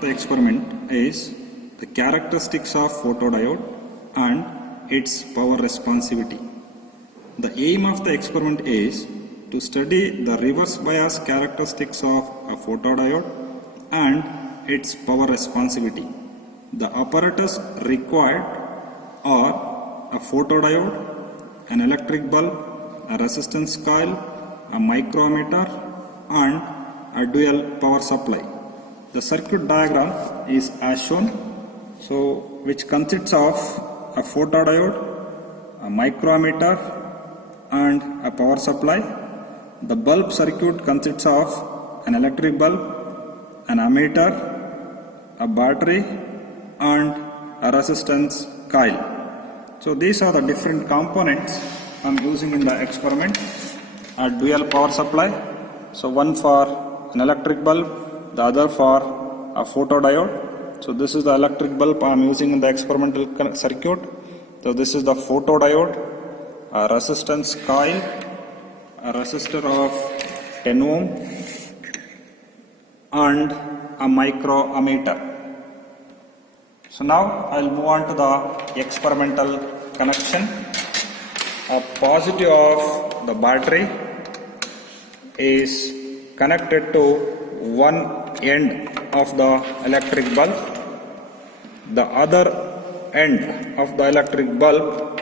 The experiment is the characteristics of photodiode and its power responsivity. The aim of the experiment is to study the reverse bias characteristics of a photodiode and its power responsivity. The apparatus required are a photodiode, an electric bulb, a resistance coil, a micrometer and a dual power supply. The circuit diagram is as shown, which consists of a photodiode, a micrometer and a power supply. The bulb circuit consists of an electric bulb, an ammeter, a battery and a resistance coil. So these are the different components I am using in the experiment. A dual power supply, so one for an electric bulb, the other for a photodiode. So this is the electric bulb I am using in the experimental circuit. So this is the photodiode, a resistance coil, a resistor of 10 ohm and a microammeter. So now I will move on to the experimental connection. A positive of the battery is connected to one end of the electric bulb. The other end of the electric bulb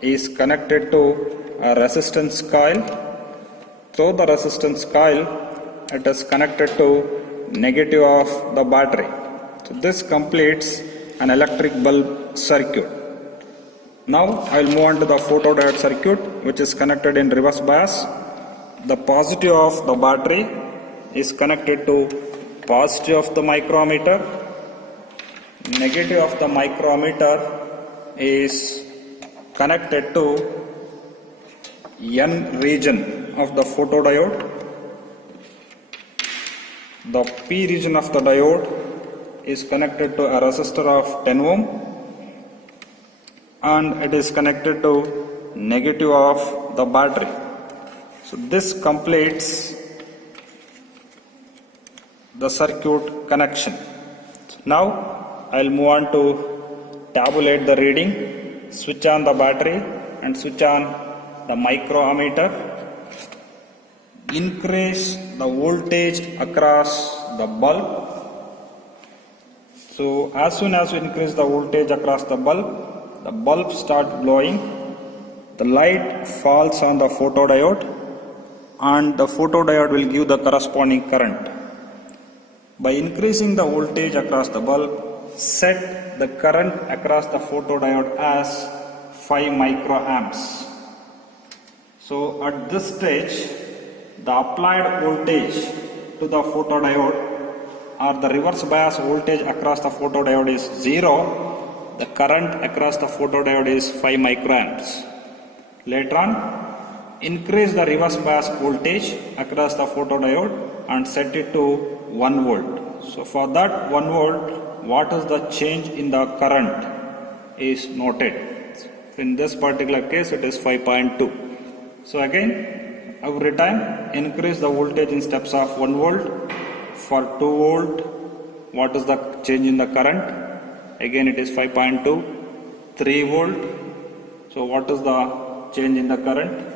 is connected to a resistance coil. So the resistance coil, it is connected to negative of the battery. So this completes an electric bulb circuit. Now I will move on to the photodiode circuit, which is connected in reverse bias. The positive of the battery is connected to positive of the micrometer. Negative of the micrometer is connected to N region of the photodiode. The P region of the diode is connected to a resistor of 10 ohm and it is connected to negative of the battery. So this completes the circuit connection. Now I will move on to tabulate the reading, switch on the battery and switch on the microammeter. Increase the voltage across the bulb. So as soon as you increase the voltage across the bulb starts glowing. The light falls on the photodiode and the photodiode will give the corresponding current. By increasing the voltage across the bulb, set the current across the photodiode as 5 microamps. So at this stage, the applied voltage to the photodiode or the reverse bias voltage across the photodiode is 0. The current across the photodiode is 5 microamps. Later on, increase the reverse bias voltage across the photodiode and set it to 1 volt. So for that 1 volt, what is the change in the current is noted. In this particular case, it is 5.2. So again, every time increase the voltage in steps of 1 volt. For 2 volt, what is the change in the current? Again it is 5.2. 3 volt. So what is the change in the current?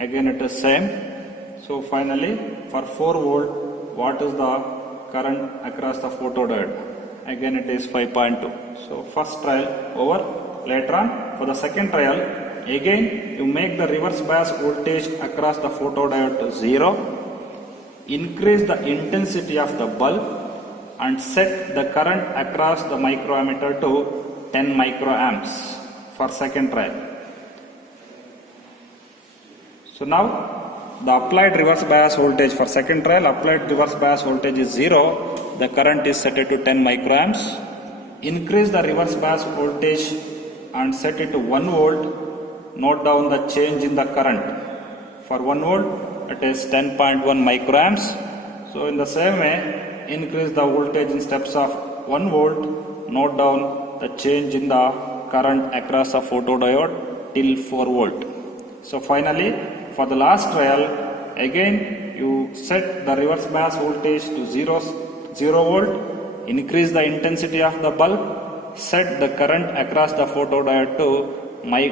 Again it is same. So finally for 4 volt, what is the current across the photodiode? Again it is 5.2. So first trial over. Later on, for the second trial, again you make the reverse bias voltage across the photodiode to 0. Increase the intensity of the bulb and set the current across the microammeter to 10 microamps for second trial. So now the applied reverse bias voltage for second trial, applied reverse bias voltage is 0. The current is set to 10 microamps. Increase the reverse bias voltage and set it to 1 volt. Note down the change in the current. For 1 volt, it is 10.1 microamps. So in the same way, increase the voltage in steps of 1 volt. Note down the change in the current across the photodiode till 4 volt. So finally, for the last trial, again you set the reverse bias voltage to 0 volt increase the intensity of the bulb, set the current across the photodiode to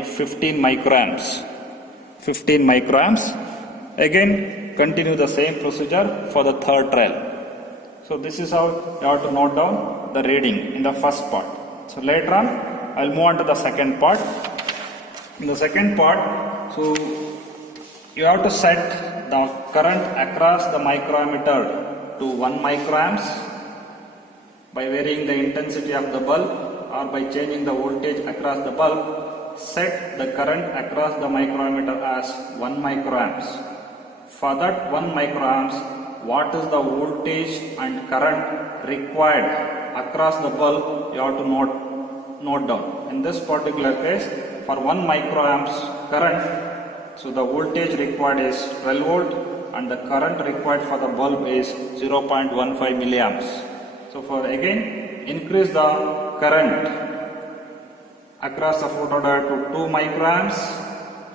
15 microamps. 15 microamps. Again, continue the same procedure for the third trial. So this is how you have to note down the reading in the first part. So later on, I will move on to the second part. In the second part, so you have to set the current across the microammeter to 1 microamps by varying the intensity of the bulb or by changing the voltage across the bulb. Set the current across the microammeter as 1 microamps. For that 1 microamps, what is the voltage and current required across the bulb, you have to note down. In this particular case, for 1 microamps current, so the voltage required is 12 volt and the current required for the bulb is 0.15 milliamps. So for again, increase the current across the photodiode to 2 microamps.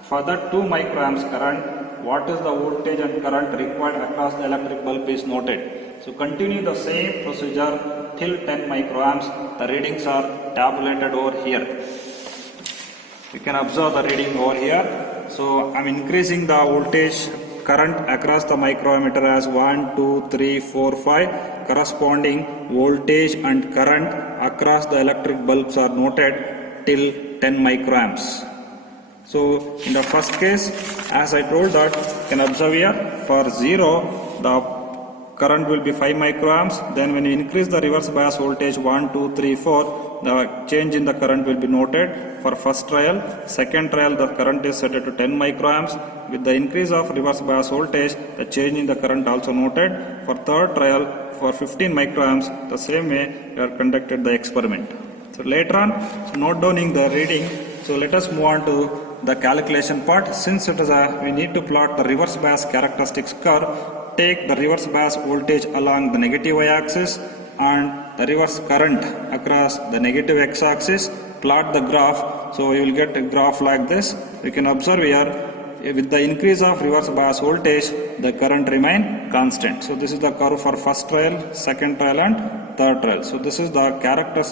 For that 2 microamps current, what is the voltage and current required across the electric bulb is noted. So continue the same procedure till 10 microamps. The readings are tabulated over here. You can observe the reading over here. So I am increasing the voltage current across the microammeter as 1, 2, 3, 4, 5. Corresponding voltage and current across the electric bulbs are noted till 10 microamps. So in the first case, as I told that, you can observe here, for 0, the current will be 5 microamps. Then when you increase the reverse bias voltage 1, 2, 3, 4, the change in the current will be noted for first trial. Second trial, the current is set to 10 microamps. With the increase of reverse bias voltage, the change in the current also noted. For third trial, for 15 microamps, the same way we have conducted the experiment. So later on, so note downing the reading. So let us move on to the calculation part. Since it is we need to plot the reverse bias characteristics curve, take the reverse bias voltage along the negative y-axis and the reverse current across the negative x-axis, plot the graph. So you will get a graph like this. You can observe here, with the increase of reverse bias voltage, the current remain constant. So this is the curve for first trial, second trial and third trial. So this is the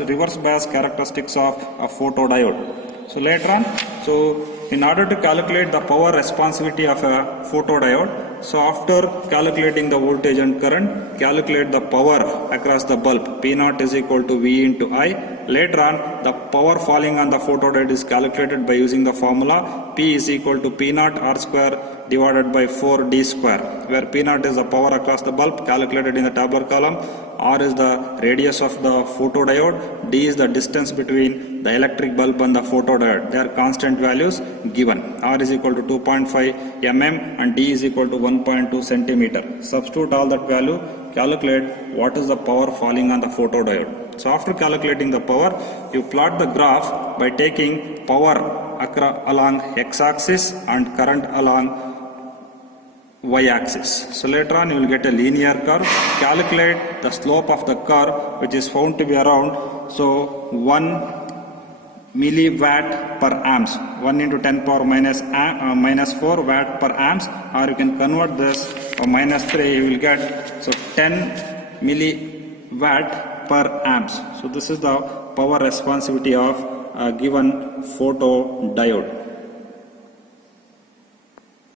reverse bias characteristics of a photodiode. So later on, so in order to calculate the power responsivity of a photodiode, so after calculating the voltage and current, calculate the power across the bulb. P0 is equal to V into I. Later on, the power falling on the photodiode is calculated by using the formula P is equal to P0 R square divided by 4D square, where P0 is the power across the bulb calculated in the tabular column, R is the radius of the photodiode, D is the distance between the electric bulb and the photodiode. They are constant values given. R is equal to 2.5 mm and D is equal to 1.2 centimeter. Substitute all that value, calculate what is the power falling on the photodiode. So after calculating the power, you plot the graph by taking power along x-axis and current along y-axis. So later on you will get a linear curve. Calculate the slope of the curve, which is found to be around 1 milliwatt per amps, 1 into 10 power minus 4 watt per amps, or you can convert this minus 3, you will get 10 milliwatt per amps. So this is the power responsivity of a given photodiode.